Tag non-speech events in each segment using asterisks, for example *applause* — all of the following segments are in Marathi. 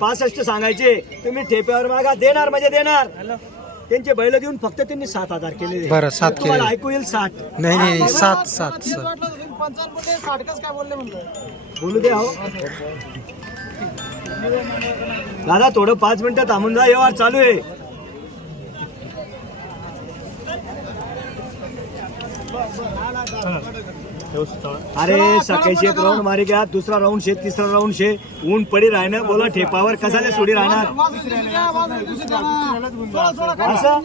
पासष्ट सांगायचे तुम्ही ठेप्यावर मागा देणार म्हणजे देणार. त्यांचे बैल देऊन फक्त त्यांनी सात हजार केले बरं, सात तुम्हाला केले. ऐकू येईल साठ. नाही नाही सात सात सात. बोलू दे हो. दादा थोडं पाच मिनिटं थांबून जा व्यवहार चालू आहे. अरे सकाळची एक राऊंड मारी घ्या. दुसरा राऊंड शे तिसरा राऊंड शे. ऊन पडी राहणं. बोला ठेपावर कसाले सोडी राहणार? असं?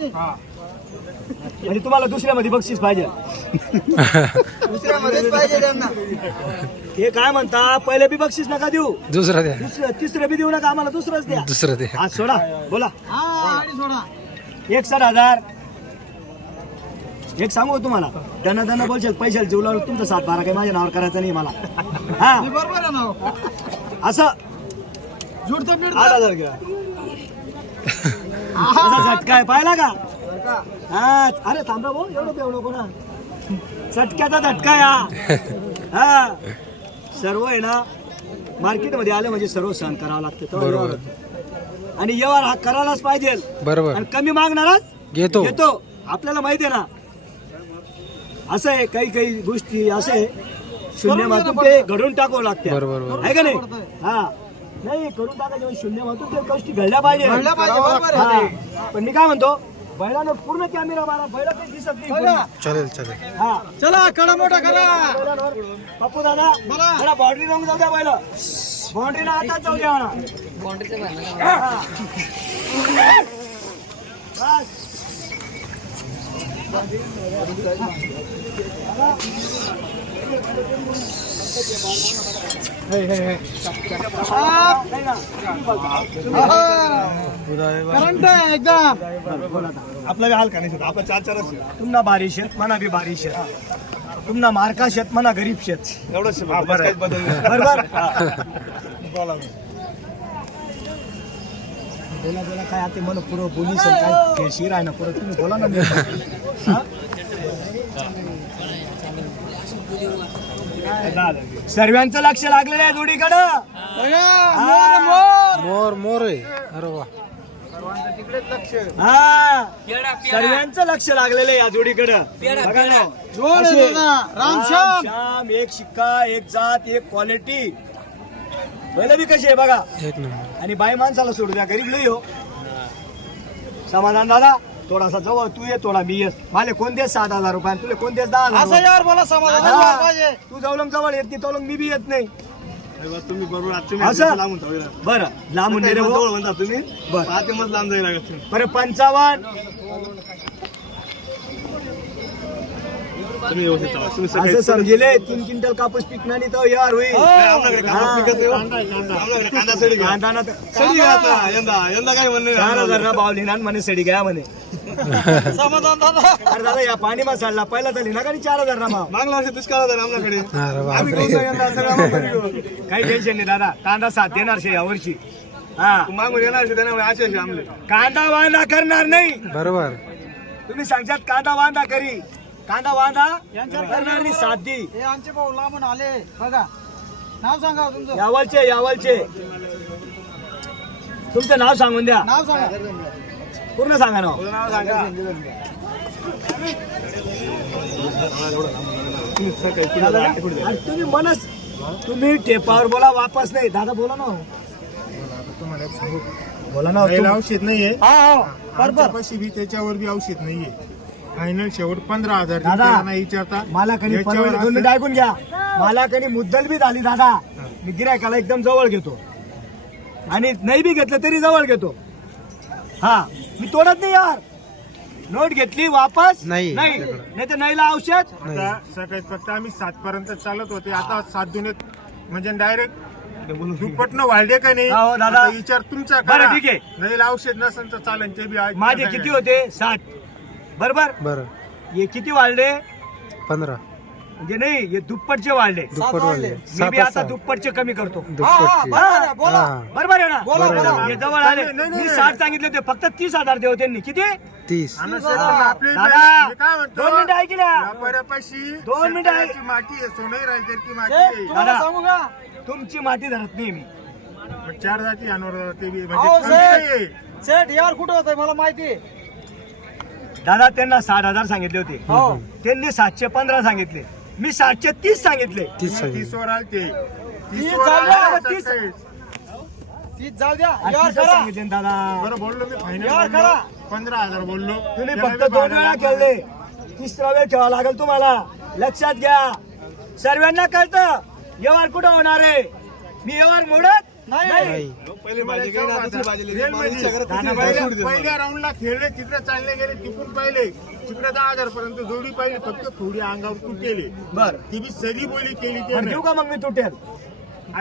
म्हणजे तुम्हाला दुसऱ्यामध्ये बक्षीस पाहिजे. हे काय म्हणता? पहिले बी बक्षीस नका देऊ. दुसरा द्या. दुसरं तिसरं बी देऊ नका. आम्हाला दुसरंच द्या. दुसरं द्या. आज सोडा. बोला. एकसठ हजार. एक सांगू तुम्हाला? दना दना बोलशाल पैशाला जीव लावलं तुमचं सात बारा काही माझ्या नावावर करायचं नाही मला. हा. असं. आठ हजार घ्या. *laughs* असा झटका आहे पाहिला का? हा. अरे थांबा भाऊ एवढं एवढं कोणा? चटक्याचा झटका या. *laughs* हा. सर्व आहे ना मार्केटमध्ये आलं म्हणजे सर्व सहन करावं लागतं तेव्हा बरोबर. व्यवहार होतो. आणि व्यवहार हा करायलाच पाहिजे. बरोबर. आणि कमी मागणारच घेतो. घेतो. आपल्याला माहिती आहे ना असं आहे काही काही गोष्टी असं आहे. शून्यमातून ते घडून टाकावं लागते. बरोबर. आहे का नाही? हा. नाही करून टाकायचं म्हणजे शून्यमातून ते गोष्टी घडल्या पाहिजे. हा. पण मी काय म्हणतो बैलानं पूर्ण कॅमेरा मारा बैला काही दिसत नाही पूर्ण. चालेल चालेल. हा. चला कडा मोठा करा. बैलांवर. पप्पू दादा जरा बाउंड्री राहून जाऊ द्या बैल. बाउंड्री ना आता जाऊ द्या म्हणा. हा. बस. हा, नाही एकदम बोला आता. हाल का नाही आपला चार चार तुम्हाला भारी शेत म्हणा बी भारी शेत तुम्हाला मार्का शेत म्हणा गरीब शेत एवढंच बरोबर बोला बोला बोला काय आता मला पुरं बोलीस काय शिर आहे ना पुरं तुम्ही बोला ना सर्वांचं लक्ष लागलेलं आहे जोडीकडं. मोर मोर. अरे वा. हा. सर्वांचं लक्ष लागलेलं आहे या जोडीकडं. बघा ना. जोड आहे असे. दादा. रामश्याम. रामश्याम, एक शिक्का एक जात एक क्वालिटी बैल बी कशी आहे बघा. एक नंबर. आणि बाई माणसाला सोडू द्या. गरीब लई हो. समाधान दादा. थोडासा जवळ तू ये थोडा मी येस मला कोण देस सात हजार रुपये तुला कोण देस दहा हजार असं रुपये? यावर बोला समाधान. व्हायला पाहिजे तू जवळ जवळ येत नाही तवलंग मी बी येत नाही अरे तुम्ही बरोबर असं? थांबला. बरं लांबून दे रे जवळ भाऊ. म्हणता तुम्ही बरं. लांब जायला लागत तुम्ही बरं पंचावन्न तुम्ही व्यवस्थित चाला. तुम्ही सकाळी- असं समजेले तीन क्विंटल कापूस पिकणार तो यार होईल नाही, आपल्याकडे कांदा हा. पिकत नाही हो. आपल्याकडे कांदा सडी घ्या. कांदा ना तर- सडी घ्या आता, यंदा यंदा काय म्हणणे चार हजार ना भाव लिहिणार म्हणे सडी घ्या म्हणे *laughs* समाधान दादा. अरे दादा या पाणी मसाला पहिला झाली ना का चार हजार ना भाव मागला वर्षी दुष्काळ होता ना अरे आम्ही बापरे कोणता यंदा सगळा मागून घेऊ. काही टेन्शन नाही दादा. कांदा साथ देणार शे या वर्षी. हा. तू मागून येणार त्यामुळे आशा आहे आमले. कांदा वांदा करणार नाही. बरोबर. तुम्ही सांगशात कांदा वांदा करी. कांदा वांदा करणार नाही साधी. हे आमचे भाऊ लांबून आले. बघा. नाव सांगा हो तुमचं. यावलचे यावलचे. तुमचं नाव सांगून द्या. नाव सांगा. पूर्ण सांगा नाव तुझं नाव सांगा. तुम्ही. आणि मनस तुम्ही टेपावर बोला वापस नाही. दादा बोला ना. हो. बोला ना हो, तुम- औषध नाहीये. हा, हो. बरोबर आमच्यापाशी बी त्याच्यावर बी औषध नाहीये. फायनल शेवट पंधरा हजार दादा, नाही विचारता. मला कधी याच्यावर परवडेल दोन असं- मिनिटं ऐकून घ्या. मला कधी मुद्दल बी झाली दादा. मी गिरायकाला एकदम जवळ घेतो. आणि नाही बी घेतलं तरी जवळ घेतो. हा. मी तोडत नाही यार. नोट घेतली वापस? नाही. नाही. नाही तर नाहीला औषध? आता सकाळी फक्त आम्ही सात पर्यंत चालत होते. आता सात दुनेत म्हणजे डायरेक्ट दुप्पटनं वाढले का नाही? हो, दादा. आता विचार तुमचा बरं. ठीक आहे. नाही औषध नसेल तर चालेल ते बी माझे किती होते? साठ बरोबर? बरं. हे किती वाढले? पंधरा. म्हणजे नाही हे दुप्पटचे वाढले. दुप्पट वाढले. मी बी आता दुप्पटचे कमी करतो. बरोबर आहे ना? बोला, बोला. हे जवळ आले. मी. साठ सांगितले होते फक्त तीस हजार देव त्यांनी. किती? तीस. आणि शेतात आपले दादा मी काय म्हणतो? दोन मिनिटं ऐकल्या. दोन मिनिटं ऐक. माती रायगडची माती दादा. सांगू का? तुमची माती धरत नाही मी. चार जाती आणवर ते बी म्हणजे सेठ. सेठ यार कुठं होतंय मला माहिती? दादा त्यांना साठ हजार सांगितले होते. हो. त्यांनी सातशे पंधरा सांगितले. मी सातशे तीस सांगितले. तीस सगळी तीसवर आलते तीस तीसवर झाले, आले, तीस. सत्तावीस. तीच जाऊ द्या आणि यार तीसच करा. सांगितले ना दादा. बरं बोललो मी फायनल यार बोललो. करा. पंधरा हजार बोललो. तुम्ही त्याला फक्त बी दोन भाडं वेळा लागणार. खेळले. तिसरा वेळ ठेवा लागेल तुम्हाला. लक्षात घ्या. सर्वांना कळतं व्यवहार कुठं होणार आहे? मी व्यवहार मोडत नाही. पहिले भाजी दुसरी भाजी दुसरी भाजी पहिल्या सोडून राऊंडला खेळले तिकडे चालले गेले तिकडून पाहिले. तिकडे दहा हजार पर्यंत जोडी पाहिली फक्त थोडी अंगावर तुटेली बर. ती बी सरी बोली केली देऊ का मग मी तुटेल?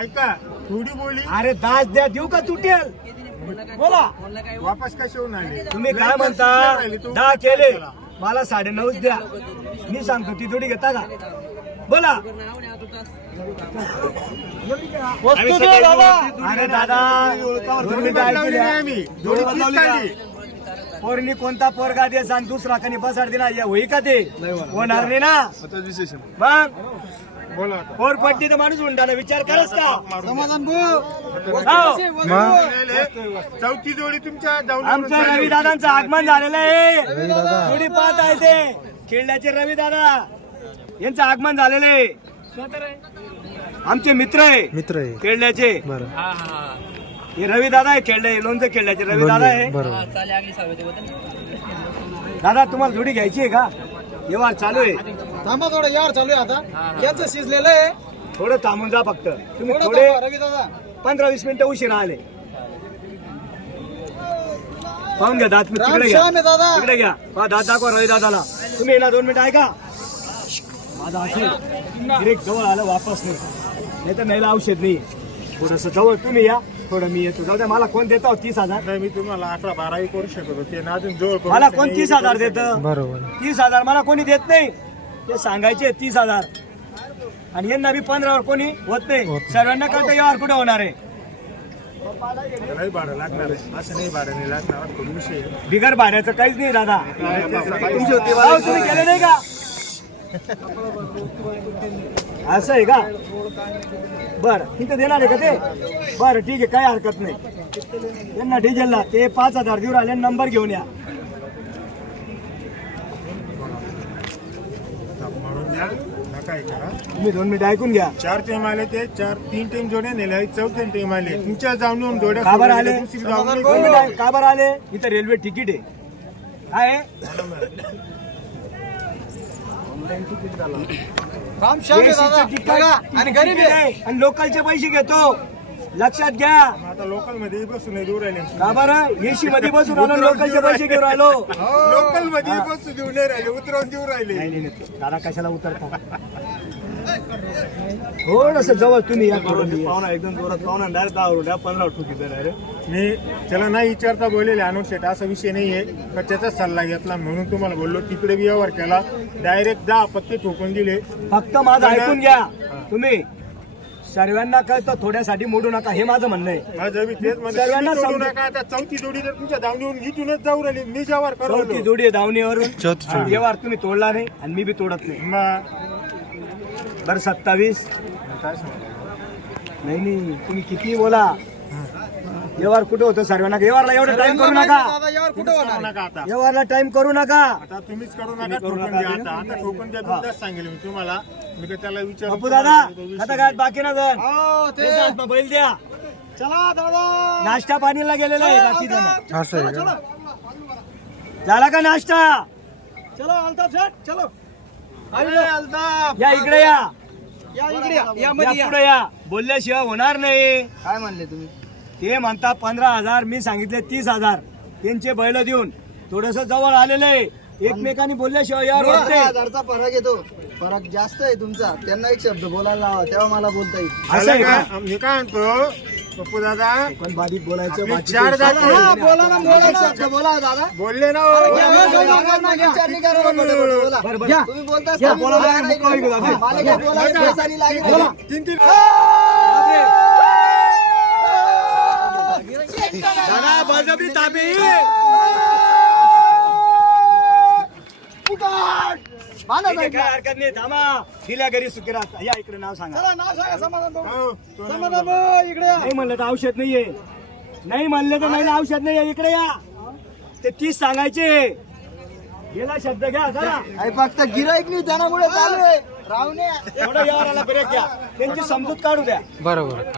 ऐका थोडी बोली. अरे दास द्या देऊ का तुटेल? बोला. वापस कसे होऊन आले तुम्ही काय म्हणता? दहा केले. मला साडे नऊच द्या. मी सांगतो ती थोडी घेता का? बोला. वस्तू दे दादा अरे दादा जोडी बदलावली. नाही आम्ही. जोडी. पोरनी कोणता पोरगा दे सांग दुसरा कधी बसाड दे ना या होई का ते? होणार. नाही ना? आताच विशेष आहे. मग? बोला आता. पोर पडती तर माणूस उंडाला विचार करस का? समाधान भाऊ हो. चौथी जोडी तुमच्या जाऊन आमचं रवी दादांचं आगमन झालेलं आहे. रवी दादा. थोडी पाहत आहे ते. खेळण्याचे रवी दादा. यांचं आगमन झालेलं आहे. आमचे मित्र आहे. मित्र आहे. खेळण्याचे. बरं. हे रवी दादा आहे खेळले लोणचं खेळण्याचे. रवी दादा आहे. बरोबर. दादा तुम्हाला जोडी घ्यायची आहे का? व्यवहार चालू आहे. थांबा थोडं यार चालू आहे आता. यांचं शिजलेलं आहे. थोडं थांबून जा फक्त. तुम्ही थोडं थोडे थांबा, रवी दादा. पंधरा वीस मिनिटं उशिरा आले. पाहून घ्या दात मी राम तिकडे घ्या. श्याम आहे दादा. तिकडे घ्या. पहा दात दाखवा रवी दादाला. तुम्ही येणार दोन मिनिटं ऐका. माझा असेल डिरेक्ट जवळ आलं वापस नाही. नाही तर नाहीला औषध नाही. थोडस जवळ तुम्ही या. थोडं मी येतो. जाऊ द्या मला कोण देतो तीस हजार. नाही, मी तुम्हाला अकरा बाराही करू शकत होते. ना अजून जवळ करू मला कोण नाही. तीस हजार देतं? बरोबर. तीस हजार मला कोणी देत नाही. ते सांगायचे तीस हजार. आणि यांना बी पंधरावर कोणी होत नाही. होत नाही. सर्वांना कळतं यावर कुठे होणार आहे. त्यालाही भाडं लागणार आहे. असं नाही भाडं नाही लागणार. थोडी विषय आहे. बिगर भाड्याचं काहीच नाही दादा. तुमची तुम्ही केले नाही का? असं आहे का? बर तिथं देणार आहे का ते? बरं ठीक आहे काही हरकत नाही. यांना डिझेलला ते पाच हजार देऊ राहिले नंबर घेऊन या. तुम्ही दोन मिनिट ऐकून घ्या. चार टीम आले ते चार तीन टीम जोड्या नेल्या चौथ्या टीम आले. तुमच्या जाऊन येऊन जोड्या का बरं सोडल्या, आले दुसरी जाऊन नाही दोन मिनिटं ऐक. का बरं आले? इथं रेल्वे तिकीट आहे. काय आणि गरीब आहे. आणि लोकलचे पैसे घेतो. लक्षात घ्या. आता लोकलमध्ये बसून नाही दूर राहिले. का बरं? एसी मध्ये बसून आलो लोकलचे पैसे घेऊन राहिलो. लोकलमध्ये बसून देऊ नाही राहिले उतरवून देऊ राहिले. नाही नाही नाही. दादा कशाला उतरता? थोडस जवळ तुम्ही या करून पाहुणा पाहुणा एकदम जोरात पाहुणा डायरेक्ट दहा रुपया पंधरा ठोकीचा डायरेक्ट मी त्याला नाही विचारता बोललेले अनुप शेट असा विषय नाहीये. का त्याचा सल्ला घेतला म्हणून तुम्हाला बोललो. तिकडे बी व्यवहार केला. डायरेक्ट दहा पत्ते ठोकून दिले. फक्त माझं ऐकून घ्या. तुम्ही सर्वांना कळतं थोड्यासाठी मोडू नका. हे माझं म्हणणं आहे. माझं बी तेच सर्वांना तुम्ही सोडू समजून- नका. आता चौथी जोडी जर तुमच्या धावणीवरून इथूनच जाऊ राहिली मी जेव्हा चौथी करतो जोडी आहे. व्यवहार तुम्ही तोडला नाही आणि मी बी तोडत नाही. बरं सत्तावीस. नाही नाही तुम्ही किती बोला? व्यवहार कुठे होतो सर्वांना व्यवहारला एवढं टाइम करू नका. दादा यावर कुठं होणार? आहे? नका आता. व्यवहारला टाइम करू नका. आता तुम्हीच करू नका ठोकून द्या आता. आता ठोकून द्या बिनधास्त सांगेल मी तुम्हाला. मी काय त्याला विचार बापू दादा खाता काय बाकी ना जण हो ते. बैल द्या. चला दादा. नाश्ता पाणीला गेलेला आहे बाकी जण. असं आहे का झाला का नाश्ता? चलो अल्ताफ सेठ चलो. या. इकडे या. या इकडे या. या या मध्ये या. पुढे या. बोलल्याशिवाय होणार नाही. काय म्हणले तुम्ही? ते म्हणता पंधरा हजार मी सांगितले तीस हजार. त्यांचे बैल देऊन थोडस जवळ आलेलं आहे. एकमेकांनी बोलल्याशिवाय यार होत नाही. हजारचा फरक येतो. फरक जास्त आहे तुमचा. त्यांना एक शब्द बोलायला लावा तेव्हा मला बोलता येईल. असं आहे का? मी काय म्हणतो? पप्पू दादा पण बारीक बोलायचं आपली बाकीचं चार. हा, बोला ना बोला बोला दादा बोलले ना हो. विचार नाही करा ना, मोठे मोठे बोला. बरं, बरं. तुम्ही बोलता घ्या, तुम्ही बोला, बोला, बोला, नाही मोकळं ऐकू का? दादा. मला काय बोलायचं लागेल. बोला. तीन तीन. दादा बळजबरी ताबी बांधा ठीक आहे, साईडला. काय हरकत नाही. थांबा. दिल्या घरी सुखी राहत या इकडे नाव सांगा. चला नाव सांगा समाधान भाऊ. हो, तो नाही समाधान भाऊ इकडे या. नाही म्हणलं तर औषध नाहीये. नाही म्हणलं तर नाही ना औषध नाहीये. इकडे या. ते तीस सांगायचे. गेला शब्द घ्या जरा. अरे फक्त गिराईक नाही त्यामुळे चालू आहे. रावणे एवढा यावर आला ब्रेक घ्या. त्यांची समजूत काढू द्या. बरोबर.